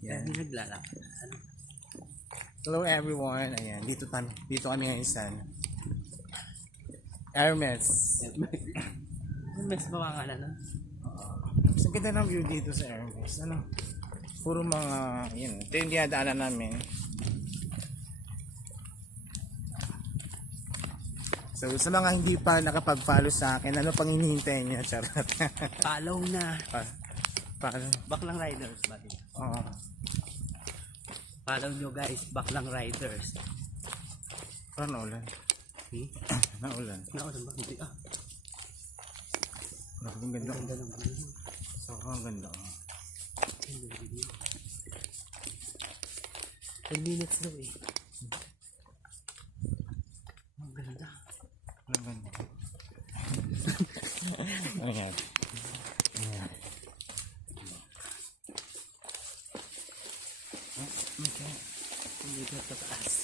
Yan. Hindi naglalakad. Ano? Hello everyone. Ayan, dito kami ngayon sa Hermes. Mas mamangalan na. Ang ganda ng view dito sa Hermes. Ano? Puro mga, yun, ito yung dinadaanan namin. So, sa mga hindi pa nakapag-follow sa akin, ano pang hinihintay niya? Charot. Follow na. Follow. Baklang Riders ba? Oo. Follow nyo guys, Baklang Riders. Parang naulan. Naulan. Naulan ba? Hindi ah. Ang ganda. Ganda ng video. So, ang ganda. 10 minutes daw eh. Ang ganda. Ang ganda. Ayan. Ayan. Okay. Hindi ka tataas.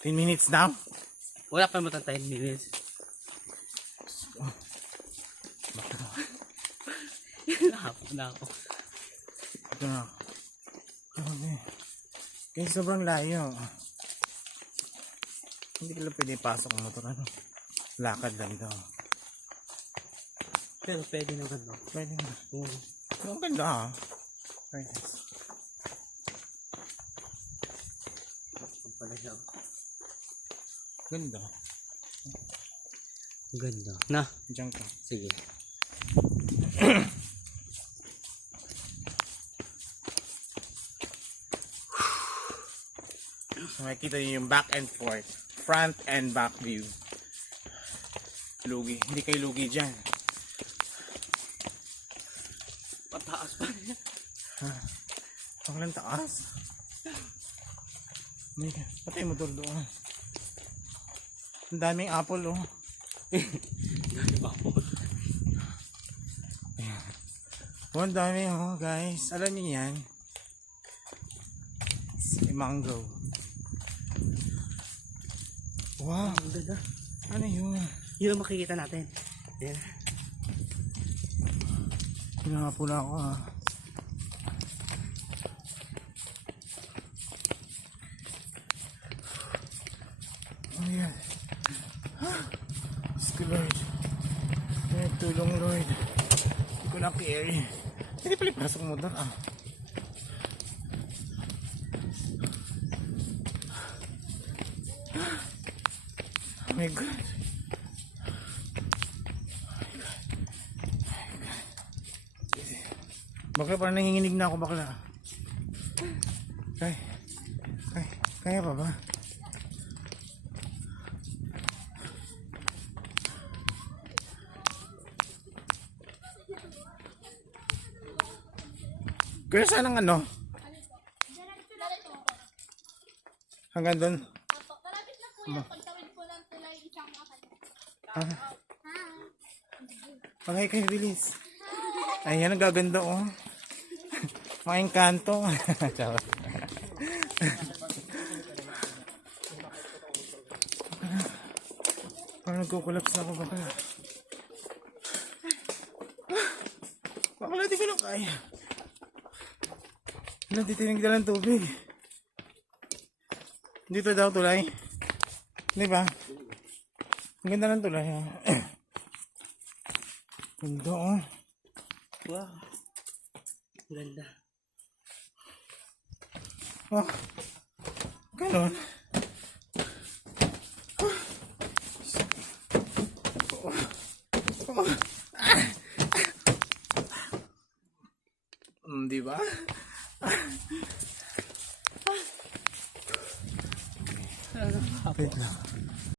10 minutes now? Wala pa matang 10 minutes. Nakapot na ako. Ito na. Grabe. Kasi sobrang layo. Hindi ko lang pwede pasok ang motor. Ano? Lakad lang daw. Pero pwede naman no. Pwede na. Oo. Ang ganda ha. Right. Ang pala siya. Ganda. Ang ganda. Na. Diyan ka. Sige. So makikita niyo yung back and forth. Front and back view. Lugi. Hindi kayo lugi dyan. Pataas pa rin. Ang lang taas. Patay motor doon. Ang daming apple oh. Gani pa ako. Oh, ang dami oh guys. Alam niyo yan. Si mango. Wow. Ang ganda. Ano yun? Yun ang makikita natin. Yan. Pinapula ako ha. Oh yan. Diyos ko Lord. Ayan, tulong Lord. Hindi ko na carry. Hindi pala pasok mo doon ah. Oh my God. Bakla parang nanginginig na ako bakla. Kaya pa ba? Kaya saan ang ano? Hanggang doon? Malapit na po yan. Pagtawid po ng tulay isang akal. Pagay kayo bilis. Ayan ang gaganda oh. Mga engkanto. Charot. Parang nagkukulaps na ako baka. Bakla di ko lang kaya. Nanditinig na lang tubig. Dito daw tulay. Di ba? Ang ganda ng tulay. Ganda oh. Wow. Ganda. Oh. Ganon. Di ba? Wait lang.